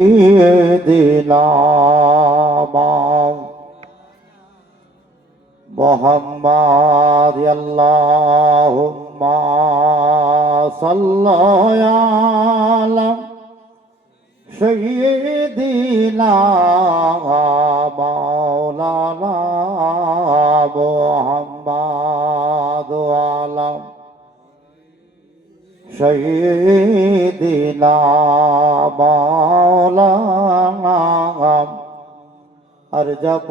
سيدنا محمد اللهم صل على سيدنا مولانا محمد وعلى سيدنا مولانا আর যাব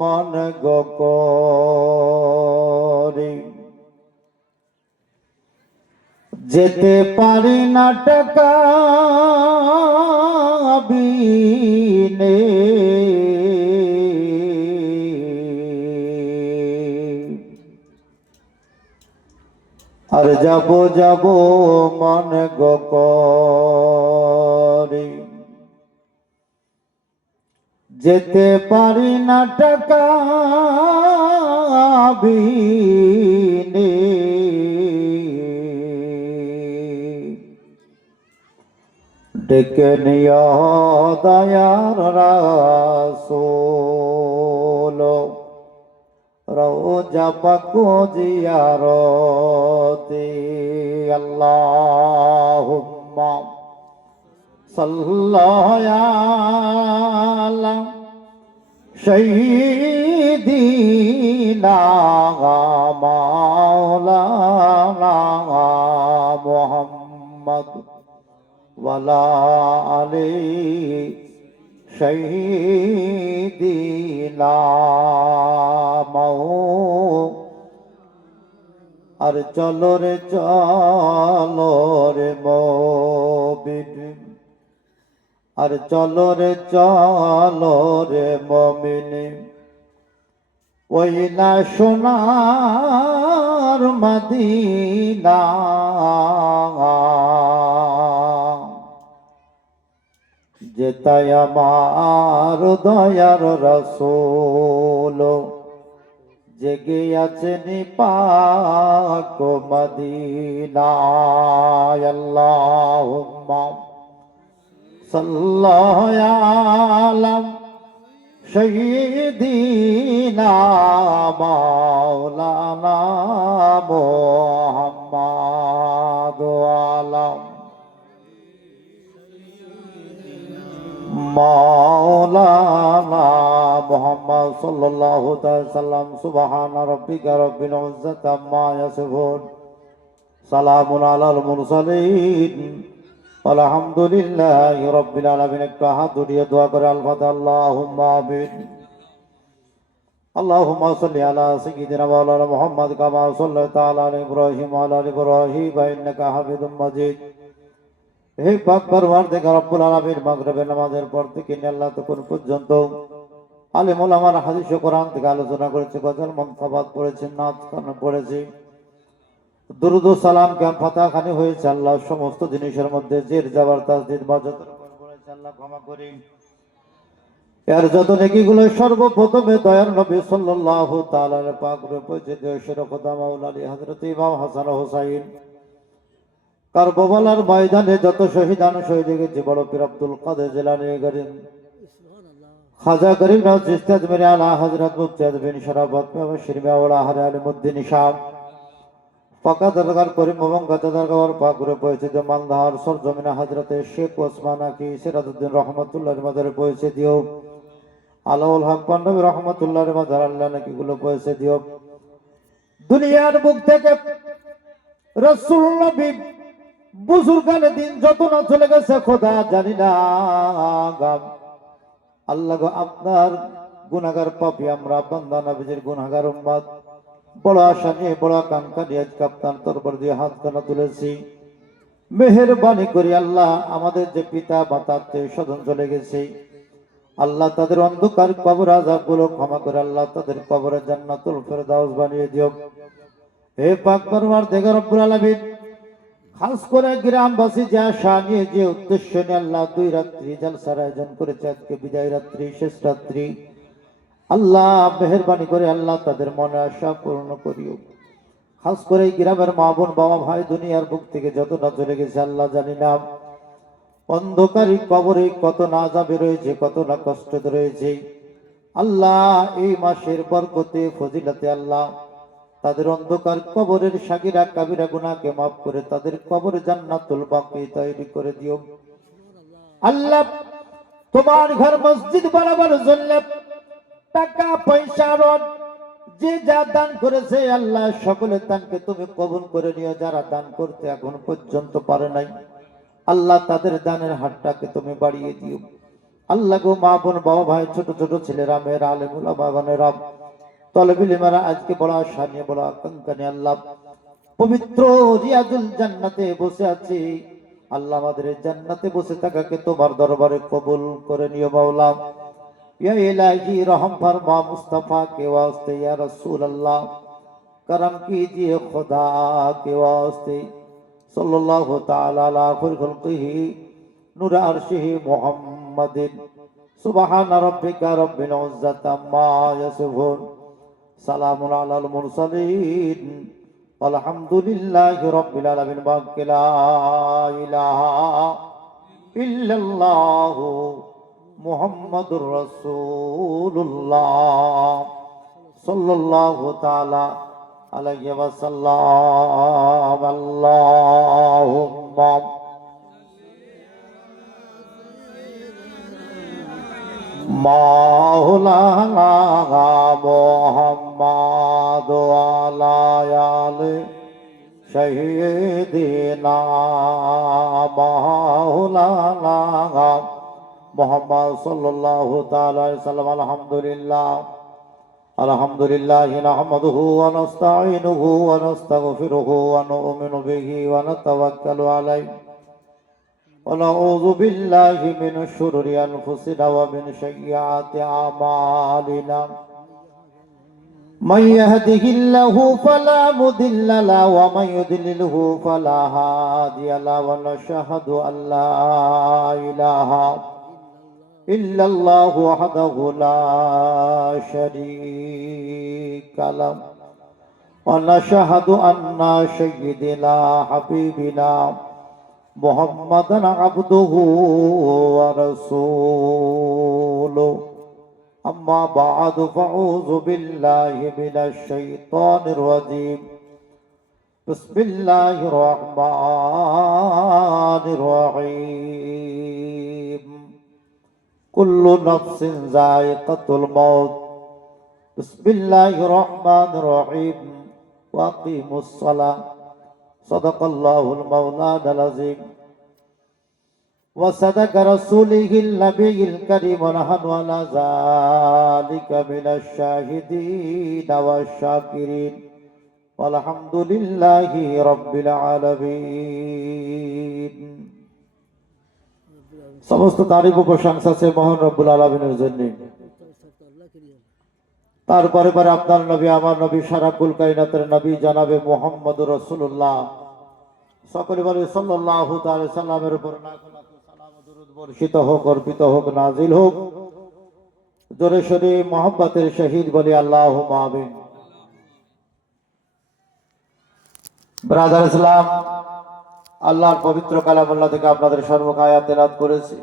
মন গো করি যেতে পারি না টাকা বিনে আর যাব মন গো করি যেতে পারি না টাকা বিনে ডেকে নিও দয়ার রাসূল রওজা পাক জিয়ারতে আল্লাহুম্মা সাল্লি আলা সাইয়্যিদিনা মাওলানা মুহাম্মদ ওয়ালা আলি সাইয়্যিদিনা মাও আর চলো রে মুবিন আর চলো রে মুমিন ওই না সোনার মদিনা যেতায় আমার দয়ার রাসূল জেগে আছেন পাক মদিনায় আল্লাহুম্মা সাল্লি আলা সাইয়্যিদিনা মাওলানা মুহাম্মদ ওয়ালা মাওলানা মুহাম্মদ সাল্লাল্লাহু তাআলা সাল্লাম সুবহানা রাব্বিকা রাব্বিল ইজ্জাতি আম্মা ইয়াসিফুন সালামুন আলাল মুরসালিন আলহামদুলিল্লাহি রাব্বিল আলামিন। একটু হাত উঠিয়ে দোয়া করে আল-ফাতিহা। আল্লাহুম্মা আমিন। আল্লাহুম্মা সাল্লি আলা সাইয়্যিদিনা মাওলানা মুহাম্মদ কামা সাল্লাইতা আলা ইব্রাহিম ওয়া আলা ইব্রাহিম ইন্নাকা হামিদুম মাজিদ। হে পাক পরওয়ারদিগার রব্বুল আলামিন, মাগরিবের নামাজের পর থেকে আল্লাহ তখন পর্যন্ত আলেম ওলামার হাদিস ও কোরআন থেকে আলোচনা করেছে, গজল মন্তফাত পড়েছে, নাত গান পড়েছে, দুরুদ ও সালাম ক্যাম্প ফাতাখানি হয়েছে। আল্লাহ সমস্ত জিনিসের মধ্যে জের জাবার তাসদিদ বা যত করেছে আল্লাহ ক্ষমা করেন। এর যত নেকিগুলো সর্বপ্রথমে দয়ার নবী সাল্লাল্লাহু তাআলা পাক রূপে পৌঁছে দিও শরফতা মাওলা আলী হযরত ইমাম হাসান ও হুসাইন কারবালার ময়দানে যত শহীদান শহীদ গেছে বড় পীর আব্দুল কাদের জিলানী গরিব খাজা গরিব নওয়াজ চিশতি আজমিরি আলা হযরত মুফতি বিন শরাফত মেওয়া শিরমে ওলা হরে আলিমউদ্দিন শাহ পাকা দরগার করিম এবং গাতা দরগার পাক রূপে পৌঁছে দিও। মালদার সরজমিনা হযরতে শেখ ওসমান আকি সিরাজউদ্দিন রহমাতুল্লাহর মাজারে পৌঁছে দিও। আলাউল হক পান্ডবী রহমাতুল্লাহর মাজার আল্লাহ নাকিগুলো পৌঁছে দিও। দুনিয়ার বুক থেকে রাসূল নবী বুজুর্গানে দিন যত না চলে গেছে খোদা জানি না আল্লাহ গো, আপনার গুনাহগার পাপী আমরা বান্দা নবীর গুনাহগার উম্মত বড় আশা নিয়ে বড় আকাঙ্ক্ষা নিয়ে কাপ্তান তরবার দিয়ে হাত কানা তুলেছি। মেহেরবানি করি আল্লাহ আমাদের যে পিতা মাতা আত্মীয় স্বজন চলে গেছে আল্লাহ তাদের অন্ধকার কবর আযাব গুলো ক্ষমা করে আল্লাহ তাদের কবরে জান্নাতুল ফেরদাউস বানিয়ে দিও। হে পাক পরওয়ারদিগার রব্বুল আলামিন, খাস করে গ্রামবাসী যে আশা নিয়ে যে উদ্দেশ্য নিয়ে আল্লাহ 2 রাত্রি জলসার আয়োজন করেছে, আজকে বিদায় রাত্রি শেষ রাত্রি, আল্লাহ মেহেরবানি করে আল্লাহ তাদের মনে আশা পূর্ণ করিও। খাস করে গ্রামের মা বোন বাবা ভাই দুনিয়ার বুক থেকে যতটা চলে গেছে আল্লাহ জানি না অন্ধকারী কবরে কত না যাবে রয়েছে, কত না কষ্ট রয়েছে। আল্লাহ এই মাসের বরকতে ফজিলতে আল্লাহ তাদের অন্ধকার কবরের সাগিরা কাবিরা গুনাহকে মাফ করে তাদের কবরে জান্নাতুল বাকি তৈরি করে দিও। আল্লাহ তোমার ঘর মসজিদ বানাবার জন্য টাকা পয়সা যে যা দান করেছে আল্লাহ সকলের দানকে তুমি কবুল করে নিও। যারা দান করতে এখন পর্যন্ত পারে নাই আল্লাহ তাদের দানের হাতটাকে তুমি বাড়িয়ে দিও। আল্লাহ গো মা বোন বাবা ভাই ছোট ছোট ছেলেরা মেয়েরা আলেমুল বাগানেরা তলবিল মারা আজকে বড় আশা নিয়ে বড় আকাঙ্ক্ষা নিয়ে আল্লাহ পবিত্র রিয়াজুল জান্নাতে বসে আছি। আল্লাহ আমাদের জান্নাতে বসে থাকাকে তোমার দরবারে কবুল করে নিও মাওলা। या इलाही रहम फरमा मुस्तफ़ा के वास्ते या रसूल अल्लाह करम कीजिए खुदा के वास्ते सल्लल्लाहु ताला अला खल्क़िही नूर अर्शिही मुहम्मदिन सुबहान रब्बिका रब्बिल इज़्ज़ति अम्मा यसिफून सलामुन अलल मुरसलीन वल्हम्दुलिल्लाहि रब्बिल आलमीन ला इलाहा इल्लल्लाहु मुहम्मदुर रसूलुल्लाह सल्लल्लाहु ताला अलैहि वसल्लम। अल्लाहुम्मा मौलाना मुहम्मद वाला आले शहीदीना मौलाना मुहम्मद सल्लल्लाहु ताला अलैहि वसल्लम। अल्हम्दुलिल्लाह अल्हम्दुलिल्लाहि नहमदुहु व नस्तईनुहु व नस्तगफिरुहु व नु'मिनु बिही व नतवक्कलु अलैहि व नऊज़ु बिल्लाहि मिन शुरूरि अनफुसिना व मिन सय्यिआति अमालिना। मन यहदिहिल्लाहु फला मुदिल्ल लहु व मन युद्लिलहु फला हादिय लहु व नशहदु अल्ला इलाहा इल्लल्लाहु वहदहु ला शरीका लहु व नशहदु अन्ना सय्यिदना हबीबना मुहम्मदन अब्दुहु व रसूलुहु। अम्मा बअद फअऊज़ु बिल्लाहि मिनश शैतानिर रजीम। बिस्मिल्लाहिर रहमानिर रहीम। कुल्लु नफ्सिन ज़ाइक़तुल मौत। बिस्मिल्लाहिर रहमानिर रहीम। वक़ीमुस सलाह। सदक़ल्लाहुल मौलानाल अज़ीम व सदक़ रसूलिहिल नबिय्यिल करीम व नहनु अला ज़ालिका मिनश शाहिदीन वश्शाकिरीन वल्हम्दुलिल्लाहि रब्बिल आलामीन। समस्त तारीफ व प्रशंसा से मोहन रब्बुल आलमीনের জন্য। তারপরে পরে আপনার নবী আমার নবী সারা কুল কায়নাতের নবী জনাবে মুহাম্মদুর রাসূলুল্লাহ সকলে বলে সাল্লাল্লাহু তাআলা সাল্লামের উপর লাখ লাখ সালাম ও দরুদ বর্ষিত হোক, অর্পিত হোক, নাজিল হোক। জোরে সোরে মোহাব্বতের শহীদ বলি আল্লাহুম্মা আমিন। ব্রাদার ইসলাম, আল্লাহর পবিত্র কালামুল্লাহ থেকে আপনাদের সম্মুখে আয়াত তেলাওয়াত করেছি।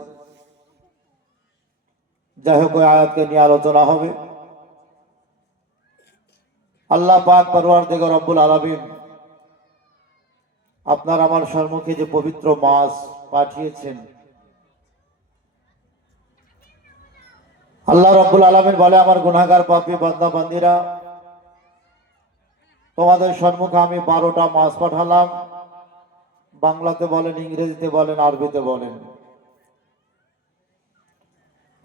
যাই হোক, ওই আয়াতকে নিয়ে আলোচনা হবে। আল্লাহ পাক পরওয়ারদিগার রব্বুল আলামিন আপনার আমার সম্মুখে যে পবিত্র মাস পাঠিয়েছেন, আল্লাহ রব্বুল আলামিন বলে, আমার গুনাহগার পাপী বান্দা বান্দীরা, তোমাদের সম্মুখে আমি 12টা মাস পাঠালাম। বাংলাতে বলেন, ইংরেজিতে বলেন, আরবিতে বলেন।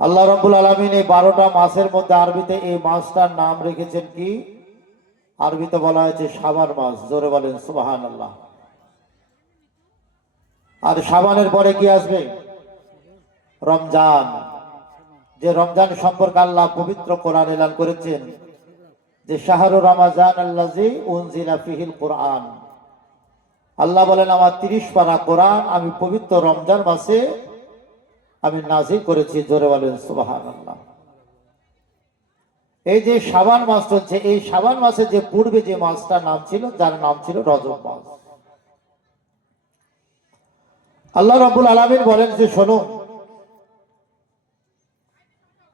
আল্লাহ রব্বুল আলামিন এই 12টা মাসের মধ্যে আরবিতে এই মাসটার নাম রেখেছেন কি? আরবিতে বলা হয়েছে শাবান মাস। জোরে বলেন সুবহানাল্লাহ। আর শাবানের পরে কি আসবে? রমজান। যে রমজান সম্পর্কে আল্লাহ পবিত্র কোরআন এলান করেছেন যে শাহরু রমাজান আল্লাযী উনজিলা ফীহিল কুরআন। আল্লাহ বলেন, আমার 30 পারা কোরআন আমি পবিত্র রমজান মাসে আমি নাযিল করেছি। জোরে বলেন সুবহানাল্লাহ। এই যে শাবান মাস চলছে, এই শাবান মাসে যে পূর্বে যে মাসটার নাম ছিল, যার নাম ছিল রজব মাস। আল্লাহ রাব্বুল আলামিন বলেন যে শোনো,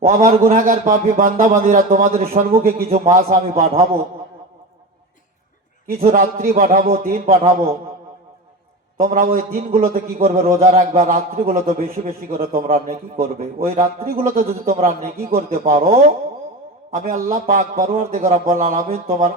ও আমার গুনাহগার পাপী বান্দা বান্দীরা, তোমাদের সম্মুখে কিছু মাস আমি পাঠাবো, কিছু রাত্রি পাঠাবো, দিন পাঠাবো। তোমরা ওই দিনগুলোতে কি করবে? রোজা রাখবে। রাত্রিগুলোতে বেশি বেশি করে তোমরা নেকি করবে। ওই রাত্রিগুলোতে যদি তোমরা নেকি করতে পারো, আমি আল্লাহ পাক পরওয়ারদিগার রব্বুল আলামিন তোমার